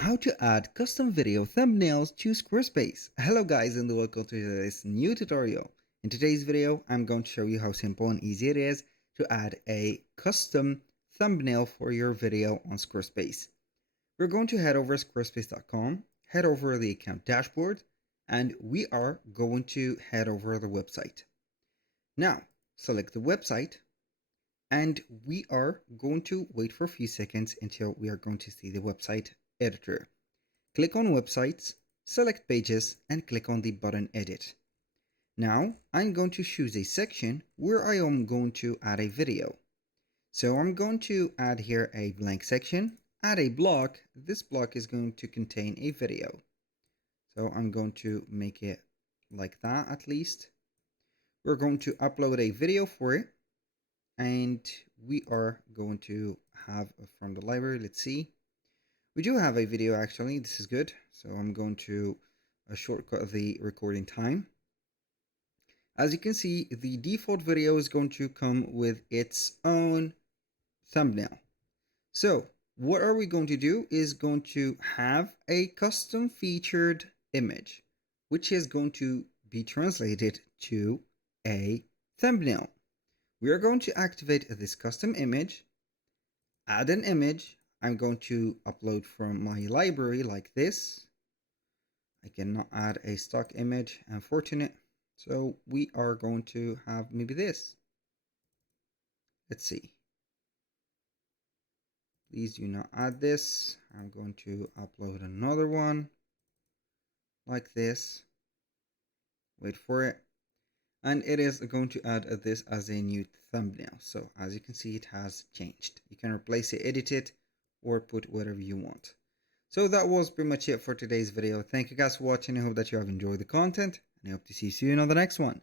How to add custom video thumbnails to Squarespace. Hello guys and welcome to this new tutorial. In today's video, I'm going to show you how simple and easy it is to add a custom thumbnail for your video on Squarespace. We're going to head over to squarespace.com, head over the account dashboard, and we are going to head over the website. Now, select the website, and we are going to wait for a few seconds until we are going to see the website editor. Click on websites, select pages, and click on the button edit. Now I'm going to choose a section where I am going to add a video. So I'm going to add here a blank section, add a block. This block is going to contain a video. So I'm going to make it like that at least. We're going to upload a video for it. And we are going to have from the library, let's see. We do have a video actually, this is good. So I'm going to shortcut the recording time. As you can see, the default video is going to come with its own thumbnail. So what are we going to do is going to have a custom featured image, which is going to be translated to a thumbnail. We are going to activate this custom image, add an image. I'm going to upload from my library like this. I cannot add a stock image, unfortunate. So we are going to have maybe this. Let's see. Please do not add this. I'm going to upload another one like this. Wait for it. And it is going to add this as a new thumbnail. So as you can see, it has changed. You can replace it, edit it, or put whatever you want. So that was pretty much it for today's video. Thank you guys for watching. I hope that you have enjoyed the content, and I hope to see you soon on the next one.